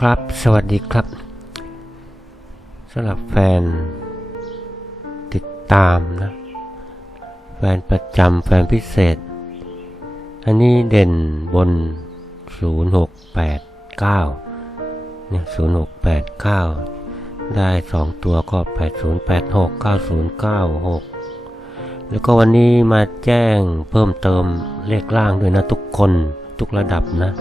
ครับ สวัสดีครับสำหรับแฟนติดตามนะ แฟนประจำแฟนพิเศษ อันนี้เด่นบน 0689 เนี่ย 0689 ได้ 2 ตัวก็ 8086 9096 แล้วก็วันนี้มาแจ้งเพิ่มเติมเลขล่างด้วยนะทุกคนทุกระดับนะ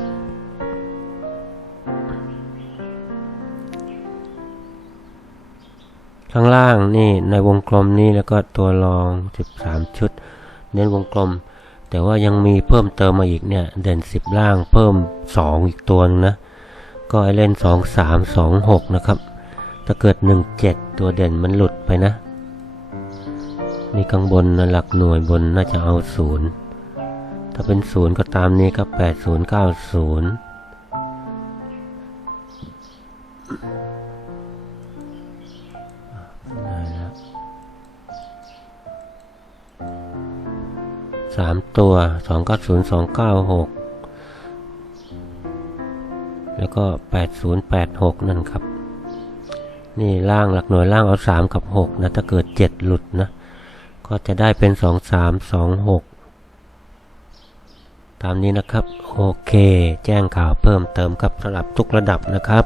ข้างล่างนี่ในวงกลมนี้แล้วก็ตัวรอง 13 ชุด เน้นวงกลม แต่ว่ายังมีเพิ่มเติมมาอีกเนี่ย เด่น 10 ล่างเพิ่ม 2 อีกตัวนึงนะ ก็ไอเล่น 2 3 2 6 นะครับ ถ้าเกิด 1 7 ตัวเด่นมันหลุดไปนะ นี่ข้างบนนะหลักหน่วยบนน่าจะเอา0ถ้าเป็น0ก็ตามนี้ก็8 0 9 0ได้ สามตัวสองเก้าศูนย์สองเก้าหกแล้วก็แปดศูนย์แปดหกนั่นครับ นี่ล่างหลักหน่วยล่างเอาสามกับหกนะ ถ้าเกิดเจ็ดหลุดนะ ก็จะได้เป็นสองสามสองหกตามนี้นะครับ โอเค แจ้งข่าวเพิ่มเติมครับสำหรับทุกระดับนะครับ